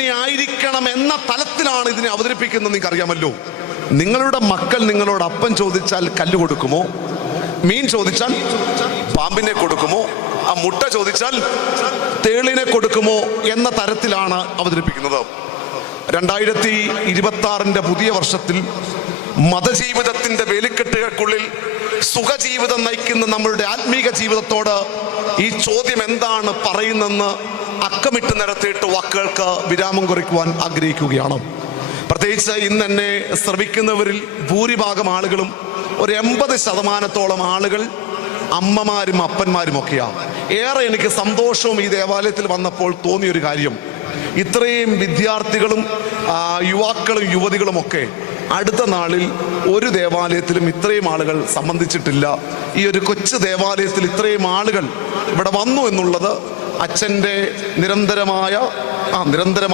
എങ്ങനെയായിരിക്കണം എന്ന തലത്തിലാണ് ഇതിനെ അവതരിപ്പിക്കുന്നത്. നിങ്ങൾക്ക് അറിയാമല്ലോ, നിങ്ങളുടെ മക്കൾ നിങ്ങളോട് അപ്പം ചോദിച്ചാൽ കല്ല് കൊടുക്കുമോ? മീൻ ചോദിച്ചാൽ പാമ്പിനെ കൊടുക്കുമോ? ആ മുട്ട ചോദിച്ചാൽ തേളിനെ കൊടുക്കുമോ എന്ന തരത്തിലാണ് അവതരിപ്പിക്കുന്നത്. 2026 പുതിയ വർഷത്തിൽ മതജീവിതത്തിന്റെ വേലിക്കെട്ടുകൾക്കുള്ളിൽ സുഖജീവിതം നയിക്കുന്ന നമ്മളുടെ ആത്മീക ജീവിതത്തോട് ഈ ചോദ്യം എന്താണ് പറയുന്നതെന്ന് അക്കമിട്ട് നിരത്തിയിട്ട് വാക്കുകൾക്ക് വിരാമം കുറിക്കുവാൻ ആഗ്രഹിക്കുകയാണ്. പ്രത്യേകിച്ച് ഇന്ന് എന്നെ ശ്രവിക്കുന്നവരിൽ ഭൂരിഭാഗം ആളുകളും ഒരു 80% ആളുകൾ അമ്മമാരും അപ്പന്മാരും ഒക്കെയാണ്. ഏറെ എനിക്ക് സന്തോഷവും ഈ ദേവാലയത്തിൽ വന്നപ്പോൾ തോന്നിയൊരു കാര്യം, ഇത്രയും വിദ്യാർത്ഥികളും യുവാക്കളും യുവതികളും ഒക്കെ അടുത്ത നാളിൽ ഒരു ദേവാലയത്തിലും ഇത്രയും ആളുകൾ സംബന്ധിച്ചിട്ടില്ല. ഈ ഒരു കൊച്ചു ദേവാലയത്തിൽ ഇത്രയും ആളുകൾ ഇവിടെ വന്നു എന്നുള്ളത് അച്ഛൻ്റെ നിരന്തരമായ